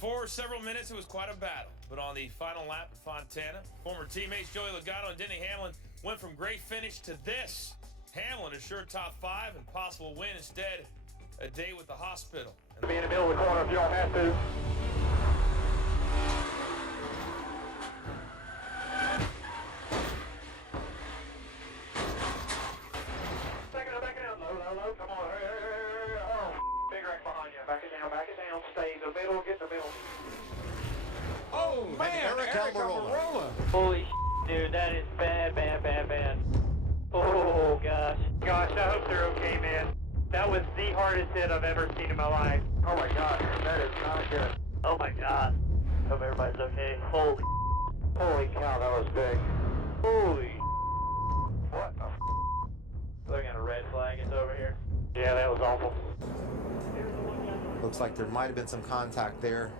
For several minutes, it was quite a battle. But on the final lap at Fontana, former teammates Joey Logano and Denny Hamlin went from great finish to this. Hamlin assured top 5 and possible win, instead a day with the hospital. Be in the middle of the corner if you don't have to. Back it down, low, come on, hey. Oh, big wreck behind you, back it down, stay in the middle, get in the middle. Oh man, Eric Almirola. Holy dude, that is bad. Oh gosh, I hope they're okay, man. That was the hardest hit I've ever seen in my life. Oh my God, that is not good. oh my god. Hope everybody's okay. Holy cow, that was big. holy. What the Looking at a red flag, it's over here. Yeah, that was awful. Looks like there might have been some contact there.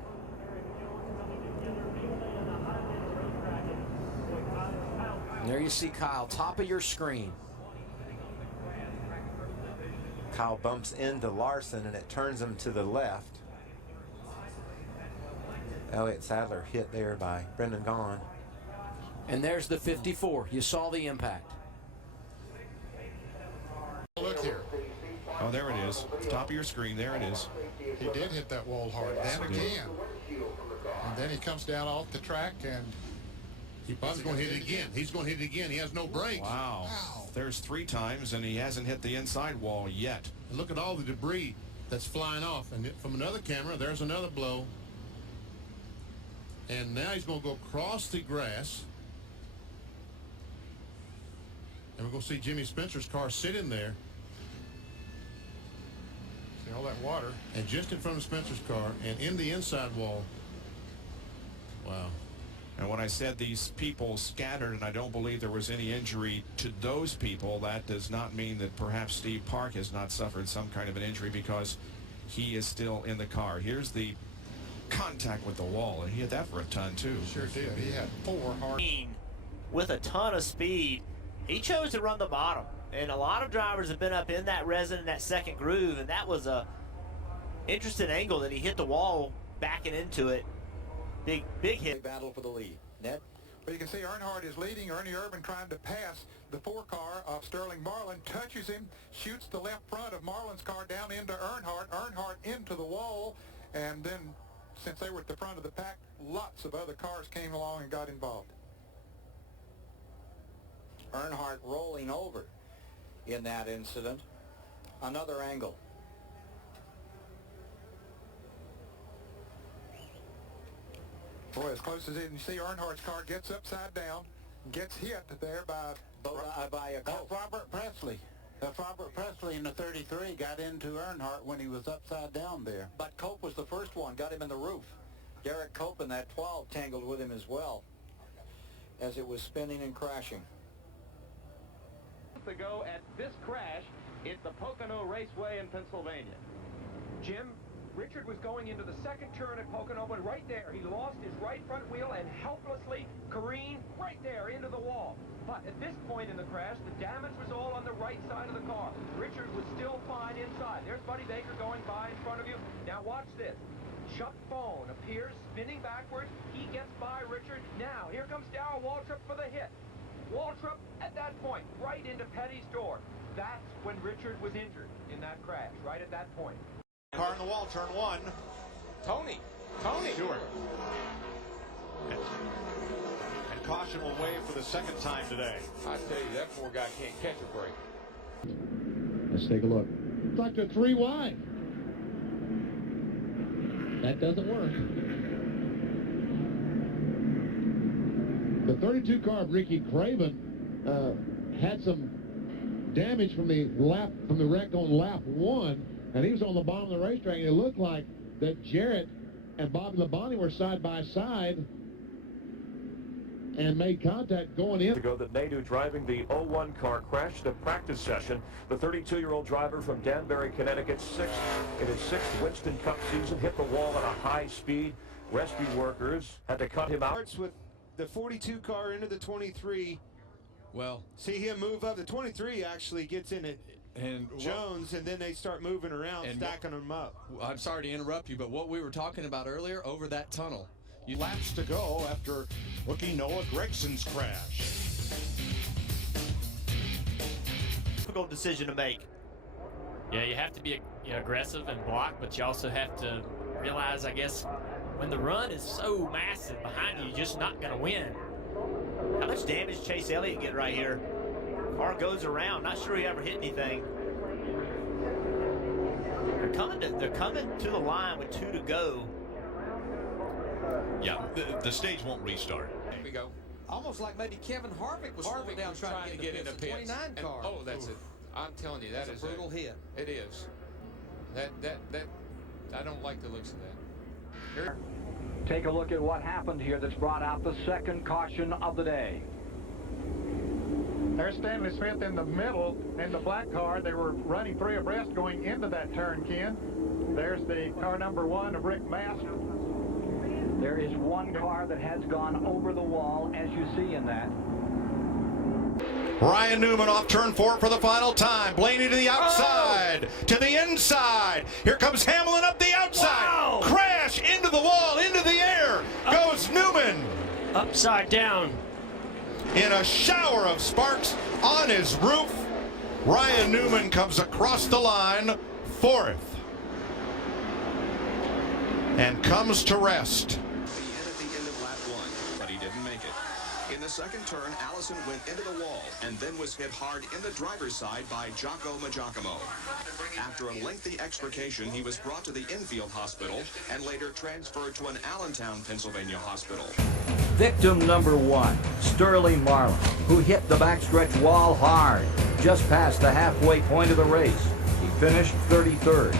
And there you see Kyle, top of your screen. Kyle bumps into Larson and it turns him to the left. Elliott Sadler hit there by Brendan Gaughan. And there's the 54. You saw the impact. Look here. Oh, there it is. Top of your screen. There it is. He did hit that wall hard. And again. And then he comes down off the track and Bob's going to hit it again. He's going to hit it again. He has no brakes. Wow. There's 3 times, and he hasn't hit the inside wall yet. And look at all the debris that's flying off. And from another camera, there's another blow. And now he's going to go across the grass. And we're going to see Jimmy Spencer's car sit in there. See all that water. And just in front of Spencer's car and in the inside wall. Wow. And when I said these people scattered, and I don't believe there was any injury to those people, that does not mean that perhaps Steve Park has not suffered some kind of an injury, because he is still in the car. Here's the contact with the wall, and he hit that for a ton too. Sure did. He had 4 hard. With a ton of speed, he chose to run the bottom. And a lot of drivers have been up in that resin, in that second groove, and that was a interesting angle that he hit the wall backing into it. Big hit. Battle for the lead. Ned? But you can see Earnhardt is leading. Ernie Irvan trying to pass the 4 car of Sterling Marlin, touches him, shoots the left front of Marlin's car down into Earnhardt into the wall, and then since they were at the front of the pack, lots of other cars came along and got involved. Earnhardt rolling over in that incident. Another angle. Boy, as close as it, you see Earnhardt's car gets upside down, gets hit there by Robert Presley. Robert Presley in the 33 got into Earnhardt when he was upside down there. But Cope was the first one, got him in the roof. Derek Cope in that 12 tangled with him as well as it was spinning and crashing. Ago at this crash at the Pocono Raceway in Pennsylvania. Jim, Richard was going into the second turn at Pocono, but right there he lost his right front wheel and helplessly careened right there into the wall. But at this point in the crash, the damage was all on the right side of the car. Richard was still fine inside. There's Buddy Baker going by in front of you. Now watch this. Chuck Bone appears spinning backwards. He gets by Richard. Now here comes Darrell Waltrip for the hit. Waltrip at that point right into Petty's door. That's when Richard was injured in that crash, right at that point. Car in the wall, turn 1. Tony Stewart. And caution will wave for the second time today. I tell you, that poor guy can't catch a break. Let's take a look. It's like they're 3 wide. That doesn't work. The 32 car of Ricky Craven had some damage from the wreck on lap 1, and he was on the bottom of the racetrack, and it looked like that Jarrett and Bobby Labonte were side by side and made contact going in. Ago that Nadu driving the 01 car crashed a practice session. The 32-year-old driver from Danbury, Connecticut, in his 6th Winston Cup season, hit the wall at a high speed. Rescue workers had to cut him out. Starts with the 42 car into the 23. Well, see him move up. The 23 actually gets in it and Jones, and then they start moving around, and stacking them up. I'm sorry to interrupt you, but what we were talking about earlier over that tunnel. Laps to go after rookie Noah Gregson's crash. Difficult decision to make. Yeah, you have to be aggressive and block, but you also have to realize, I guess, when the run is so massive behind you, you're just not going to win. How much damage did Chase Elliott get right here? Car goes around. Not sure he ever hit anything. They're coming to the line with 2 to go. Yeah, the stage won't restart. There we go. Almost like maybe Kevin Harvick was slowing down trying to get into the 29 car. Oh, that's it. I'm telling you, that's a brutal hit. It is. That I don't like the looks of that. Here. Take a look at what happened here that's brought out the second caution of the day. There's Stanley Smith in the middle in the black car. They were running 3 abreast going into that turn, Ken. There's the car number 1 of Rick Mast. There is one car that has gone over the wall, as you see in that. Ryan Newman off turn 4 for the final time. Blaney to the outside, to the inside. Here comes Hamlin up the outside. Wow. Crash into the wall, into the air. Goes Newman. Upside down. In a shower of sparks on his roof, Ryan Newman comes across the line, 4th. And comes to rest. At the end of lap 1, but he didn't make it. In the second turn, Allison went into the wall and then was hit hard in the driver's side by Jocko Giacomo. After a lengthy extrication, he was brought to the infield hospital and later transferred to an Allentown, Pennsylvania hospital. Victim number 1, Sterling Marlin, who hit the backstretch wall hard, just past the halfway point of the race. He finished 33rd.